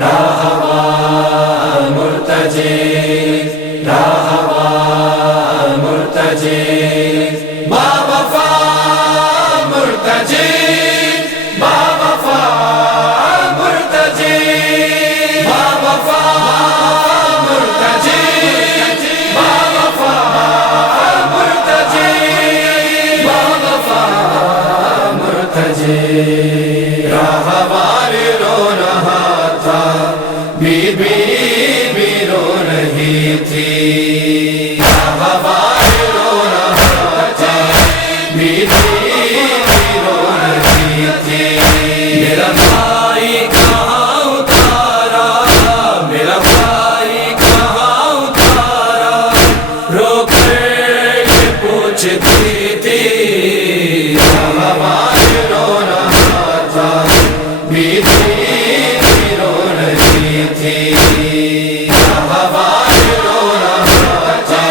راہوان مرتجی، راہوان مرتجی، باوفا مرتجی، باوفا مرتجی، باوفا مرتجی، باوفا مرتجی، باوفا مرتجی۔ راہوان رو رہا تھا، be row رہی تھی، راہوان رو رہا تھا، بی رو رہی تھی۔ میرا بھائی کہاں اتارا، میرا بھائی کہاں اتارا، رو کر کے پوچھتی تھی، راہوان رو رہا تھا، بی رو رہی تھی، راہوان رو رہا تھا،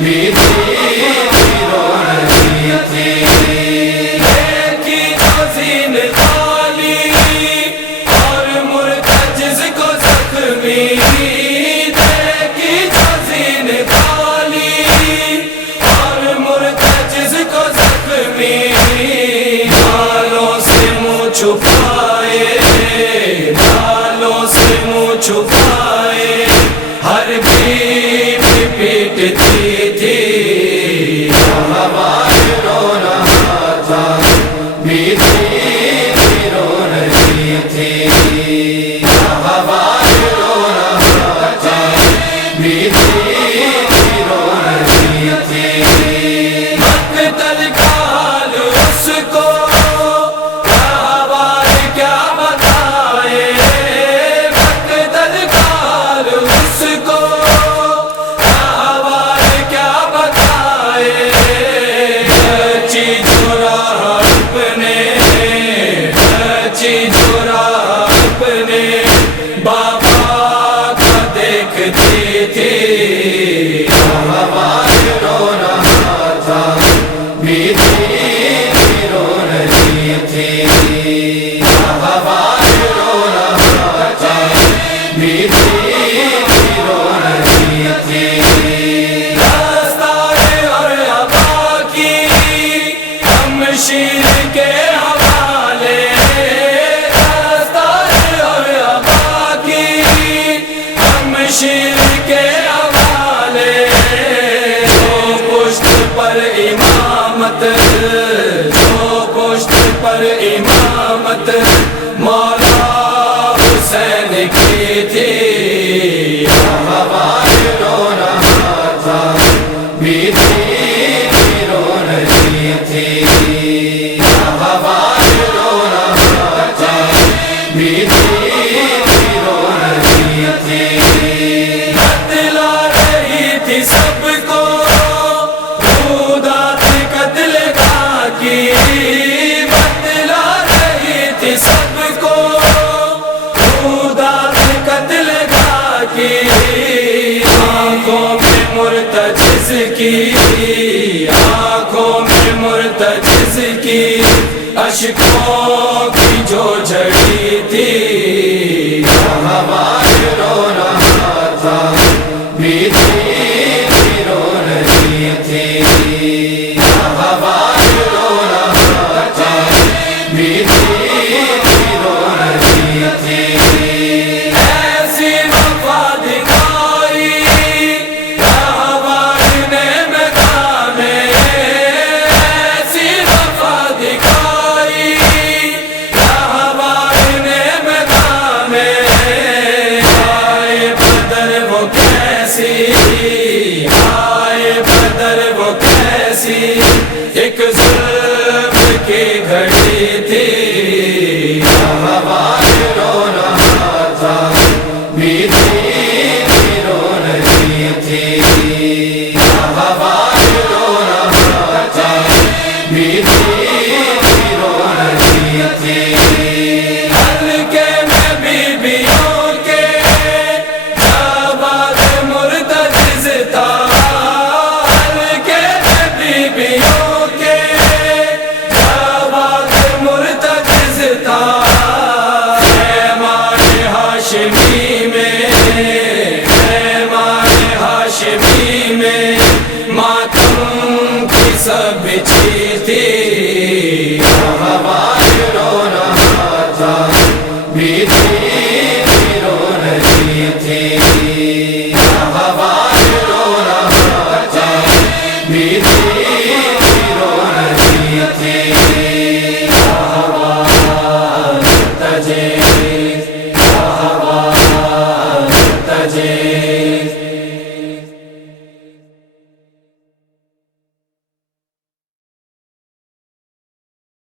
بی رو رہی تھی۔ دیکھی تو زین خالی اور مرتجز کو زخمی، دیکھی تو زین خالی اور مرتجز کو زخمی، بالوں سے منہ چھپائے، بالوں سے منہ چھپائے، ہر بیوی پیٹتی تھی، راہوان رو رہا تھا، بی رو رہی تھی، راہوان رو رہا تھا، بی رو رہی تھی۔ مقتل کا حال اس کو راہوان کیا بتائے، مقتل کا حال اس کو راہوان کیا بتائے، بچی جو راہ اپنے، بچی جو راہ اپنے بابا کا دیکھتی تھی، راہوان رو رہا تھا، بی رو رہی تھی، راہوان رو رہا تھا، بی رو رہی تھی۔ دستار اور عبا کی شمشیر کے حوالے، دستار اور عبا کی شمشیر کے حوالے، جو پشت پر امامت، جو پشت پر امامت مولا حسین کی تھی، راہوان رو رہا تھا، بی رو رہی تھی، راہوان رو رہا تھا، بی رو رہی تھی۔ بتلا رہی تھی سب کو خودات قتل کا کی، بتلا رہی تھی سب کو خودات قتل کا کی، آنکھوں میں مرتجز کی، آنکھوں میں مرتجز کی اشکوں کی جو جھڑی تھی، راہوان رو رہا تھا، بی رو رہی تھی، راہوان رو رہا تھا، بی رو رہی تھی۔ ایسی وفا دکھائی راہوان نے میدان میں، ایسی وفا دکھائی راہوان نے میدان میں، آئے بدر وہ کیسی، آئے بدر وہ کیسی، ایک ظلم کی گھڑی تھی، راہوان رو رہا ہاشمی میں، پیمان ہاشمی میں ماتم کی سب بچھی تھی،